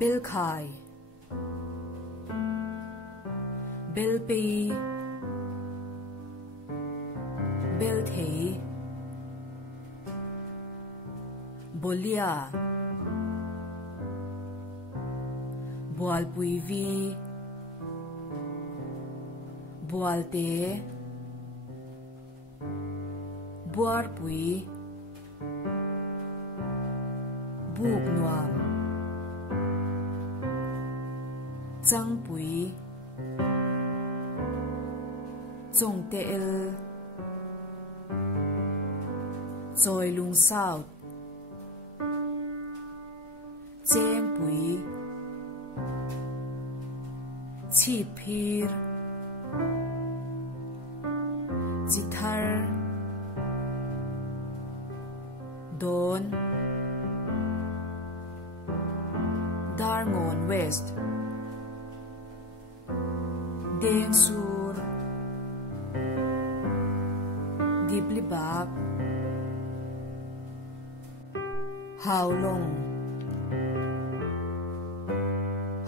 bel khai bel pi bel thei bolia boal pui vi boal te buar pui buk nuam chang pui chong te el choi lung sao cheng pui chi phir chithar don Darngon West Deng Sur Diblibak Hào Long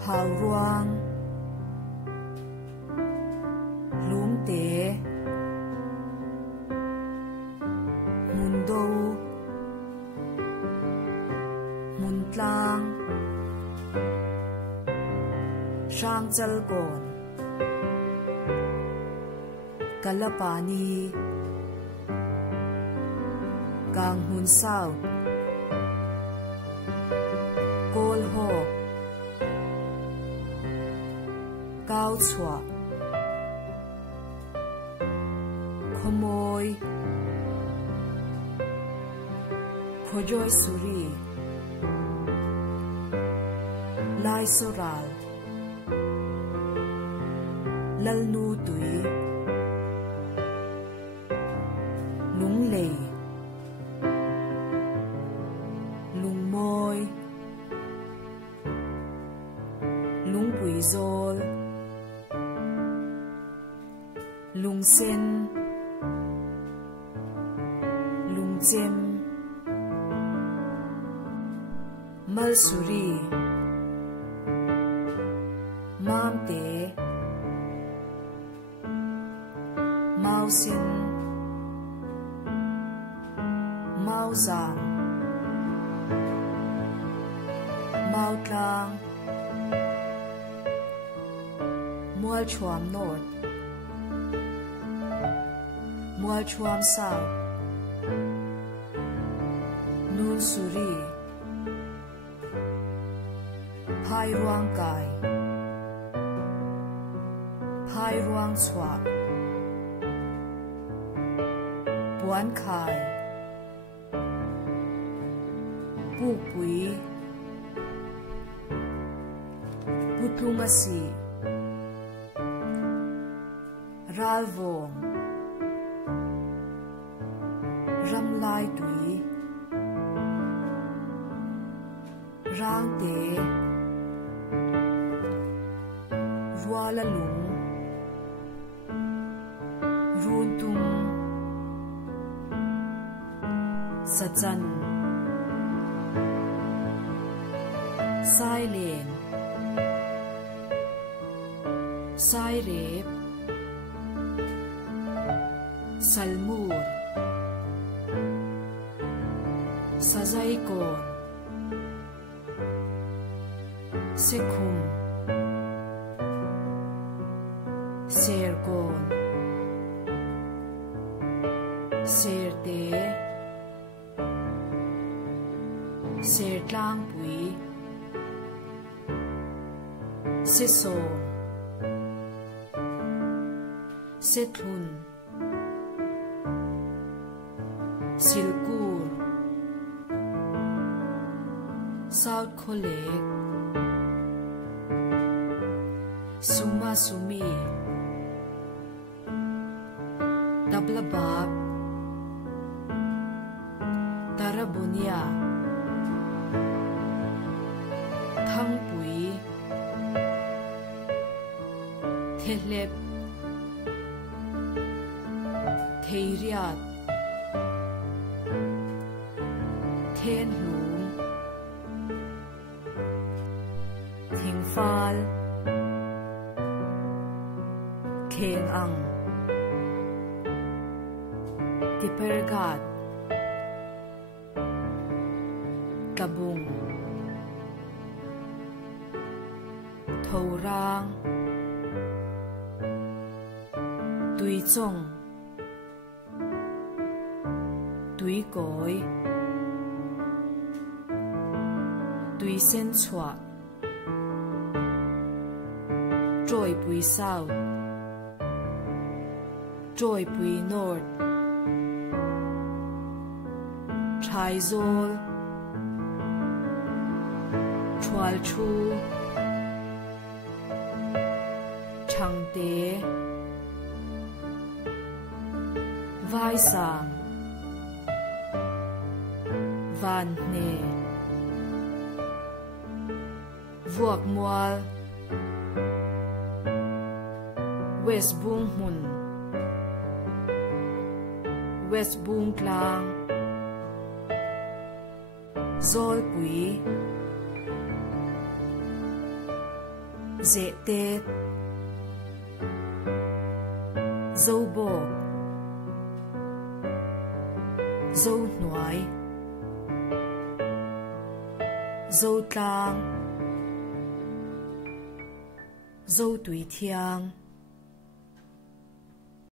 Hào Ruang Lung Te Mundo Muntlang Sang Chal Kon Kalapani Kang Hun Sao Kol Hok Cao Chua Khomoi Khojoi Suri Lai Soral Lalnu Tui Lung Lei Lung Moi Lung Pui Zol Lung Sen Lung Jem Mal Suri Mam Te Mao Sin Mao Zang Mao Tlang Mual Chuam North Mual Chuam South Nun Suri Pai Ruang Kai Pai Ruang Chua Buan Khai Buk Pui Putumasi Ralvong Ramlai Tui Rang Te Ruala Lung Run Tung Sachan Sai Len Sai Rep Salmur Sazai Kon Sekhum Ser Kon Ser Te Ser Tlang Pui Se So Se Thun Silkur South Kolek Suma Sumi Tablabab Tarabunia Thang Pui Thelep Theiriat Then Lung phal khen ang tipergat kabung thorang tui chong tui goi tui sen chua trôi bùi south trôi bùi north Trizol Chual Chu Chang Te Vai Sang Van Ne Vuak Mual West Bung Mun West Bung Klang Zol Pui Dễ Tết Dâu Bột Dâu Nuôi Dâu Tlang Dâu Tùy Thiang